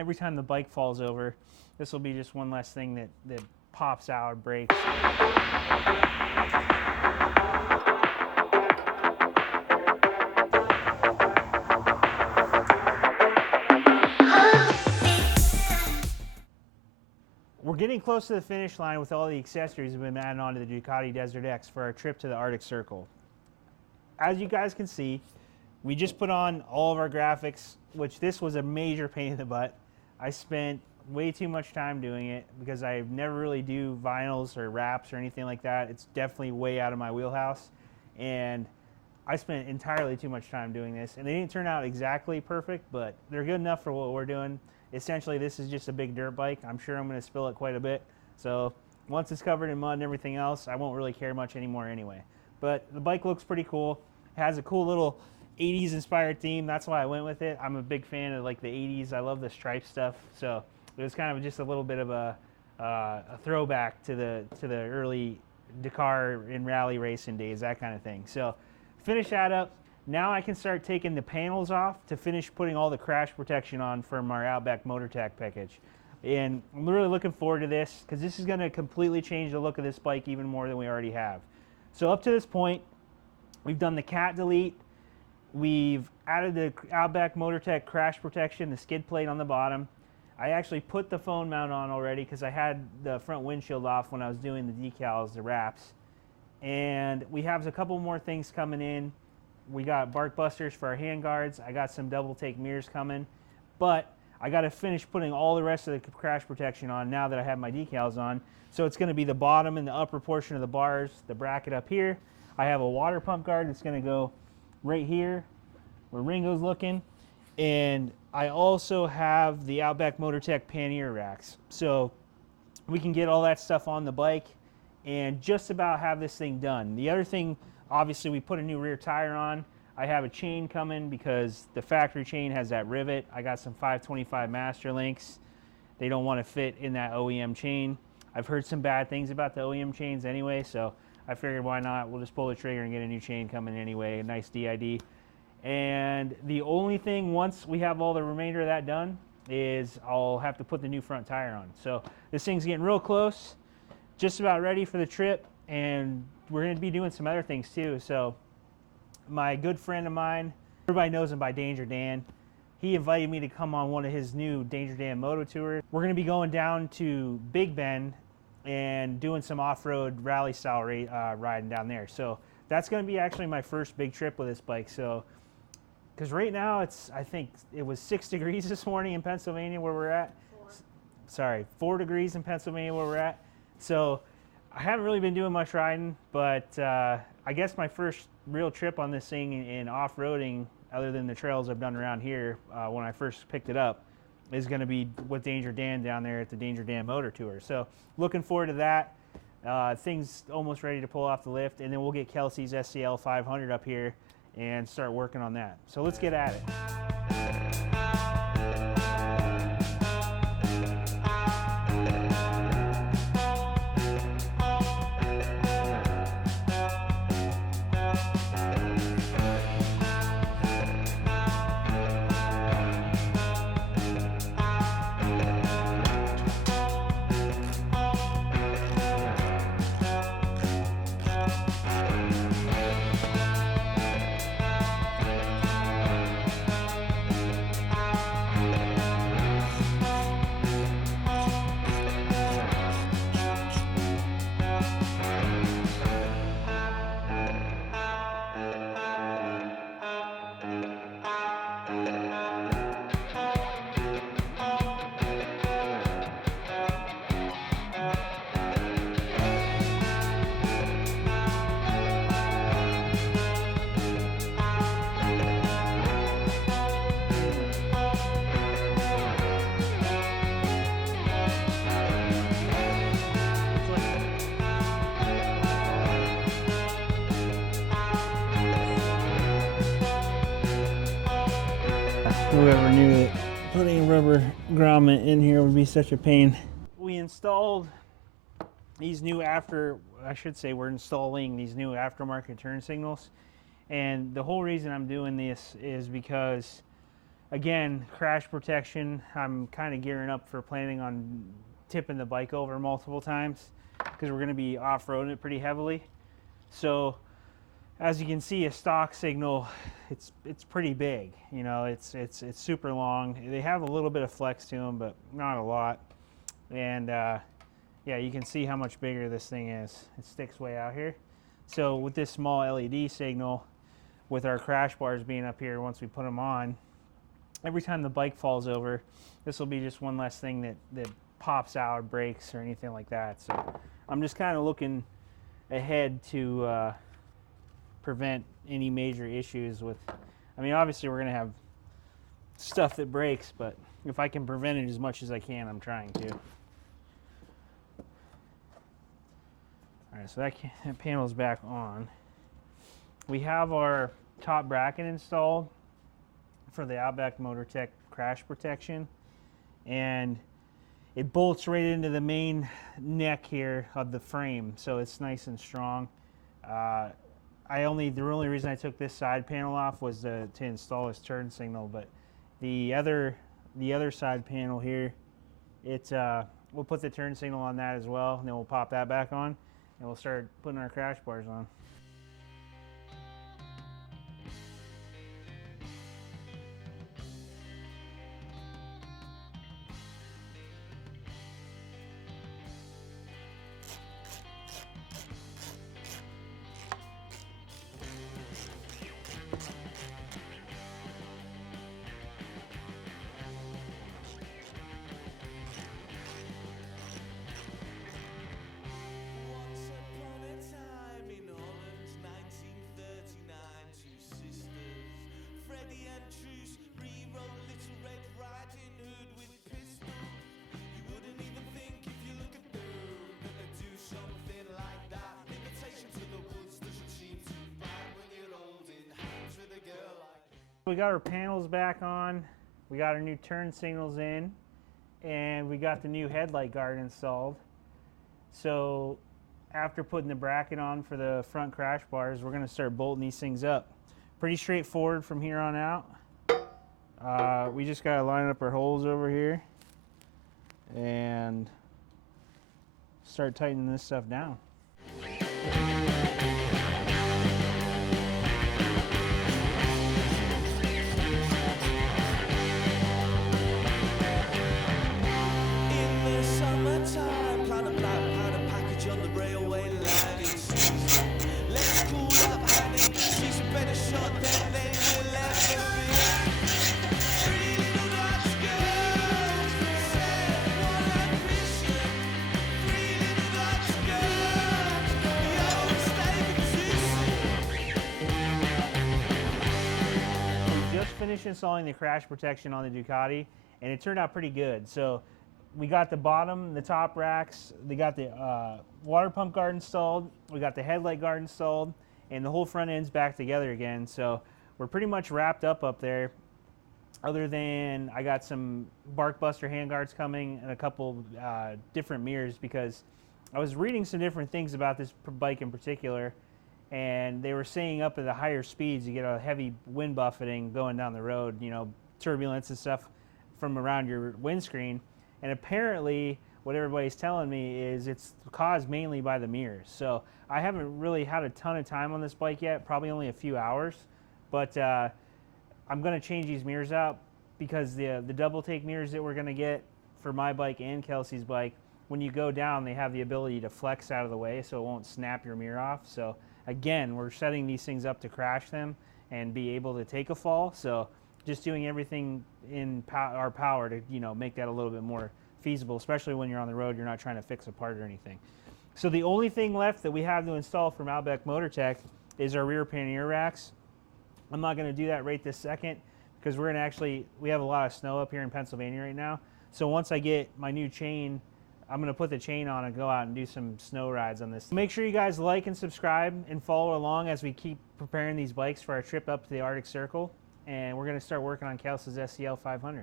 every time the bike falls over, this will be just one less thing that pops out or breaks. We're getting close to the finish line with all the accessories we've been adding on to the Ducati DesertX for our trip to the Arctic Circle. As you guys can see, we just put on all of our graphics, which this was a major pain in the butt. I spent way too much time doing it because I never really do vinyls or wraps or anything like that. It's definitely way out of my wheelhouse, and I spent entirely too much time doing this, and they didn't turn out exactly perfect, but they're good enough for what we're doing. Essentially, this is just a big dirt bike. I'm sure I'm going to spill it quite a bit, so once it's covered in mud and everything else, I won't really care much anymore anyway. But the bike looks pretty cool. It has a cool little 80s inspired theme. That's why I went with it. I'm a big fan of like the 80s. I love the stripe stuff, so it was kind of just a little bit of a throwback to the early Dakar and rally racing days, that kind of thing. So finish that up. Now I can start taking the panels off to finish putting all the crash protection on from our Outback MotorTech package. And I'm really looking forward to this because this is going to completely change the look of this bike even more than we already have. So up to this point, we've done the cat delete. We've added the Outback MotorTech crash protection, the skid plate on the bottom. I actually put the phone mount on already because I had the front windshield off when I was doing the decals, the wraps. And we have a couple more things coming in. We got bark busters for our hand guards. I got some double take mirrors coming, but I got to finish putting all the rest of the crash protection on now that I have my decals on. So it's going to be the bottom and the upper portion of the bars, the bracket up here. I have a water pump guard that's going to go right here where Ringo's looking. And I also have the Outback MotorTech pannier racks. So we can get all that stuff on the bike and just about have this thing done. The other thing, obviously, we put a new rear tire on. I have a chain coming because the factory chain has that rivet. I got some 525 master links. They don't want to fit in that OEM chain. I've heard some bad things about the OEM chains anyway, so I figured why not? We'll just pull the trigger and get a new chain coming anyway, a nice DID. And the only thing, once we have all the remainder of that done, is I'll have to put the new front tire on. So this thing's getting real close, just about ready for the trip, and we're going to be doing some other things too. So my good friend of mine, everybody knows him by Danger Dan, he invited me to come on one of his new Danger Dan moto tours. We're going to be going down to Big Bend and doing some off-road rally style riding down there. So that's going to be actually my first big trip with this bike. So because right now I think it was 6 degrees this morning in Pennsylvania where we're at. 4 degrees in Pennsylvania where we're at. So I haven't really been doing much riding, but I guess my first real trip on this thing in off-roading, other than the trails I've done around here when I first picked it up, is going to be with Danger Dan down there at the Danger Dan Motor Tour. So looking forward to that. Things almost ready to pull off the lift, and then we'll get Kelsey's SCL 500 up here and start working on that. So let's get at it. Whoever knew that putting a rubber grommet in here would be such a pain. We installed these new we're installing these new aftermarket turn signals. And the whole reason I'm doing this is because Again, crash protection, I'm kind of gearing up for planning on tipping the bike over multiple times because we're going to be off-roading it pretty heavily. So as you can see, a stock signal, it's pretty big. You know, it's super long. They have a little bit of flex to them, but not a lot. And yeah, you can see how much bigger this thing is. It sticks way out here. So with this small LED signal, with our crash bars being up here once we put them on, every time the bike falls over, this will be just one less thing that pops out or breaks or anything like that. So I'm just kind of looking ahead to prevent any major issues with, I mean, obviously we're going to have stuff that breaks, but if I can prevent it as much as I can, I'm trying to. All right, so that panel is back on. We have our top bracket installed for the Outback Motortech crash protection, and it bolts right into the main neck here of the frame, so it's nice and strong. The only reason I took this side panel off was to install this turn signal, but the other side panel here, we'll put the turn signal on that as well, and then we'll pop that back on, and we'll start putting our crash bars on. We got our panels back on, we got our new turn signals in, and we got the new headlight guard installed. So after putting the bracket on for the front crash bars, we're going to start bolting these things up. Pretty straightforward from here on out. We just got to line up our holes over here and start tightening this stuff down. Finished installing the crash protection on the Ducati, and it turned out pretty good. So we got the bottom, the top racks, they got the water pump guard installed, we got the headlight guard installed, and the whole front end's back together again. So we're pretty much wrapped up there, other than I got some bark buster handguards coming and a couple different mirrors, because I was reading some different things about this bike in particular, and they were saying up at the higher speeds you get a heavy wind buffeting going down the road, you know, turbulence and stuff from around your windscreen. And apparently what everybody's telling me is it's caused mainly by the mirrors. So I haven't really had a ton of time on this bike yet, probably only a few hours, but I'm going to change these mirrors out, because the double take mirrors that we're going to get for my bike and Kelsey's bike, when you go down, they have the ability to flex out of the way so it won't snap your mirror off. So again, we're setting these things up to crash them and be able to take a fall. So just doing everything in our power to, you know, make that a little bit more feasible, especially when you're on the road, you're not trying to fix a part or anything. So the only thing left that we have to install from Outback Motortech is our rear pannier racks. I'm not going to do that right this second, because we're going to actually, we have a lot of snow up here in Pennsylvania right now. So once I get my new chain, I'm going to put the chain on and go out and do some snow rides on this. Make sure you guys like and subscribe and follow along as we keep preparing these bikes for our trip up to the Arctic Circle. And we're going to start working on Kelsey's SCL 500.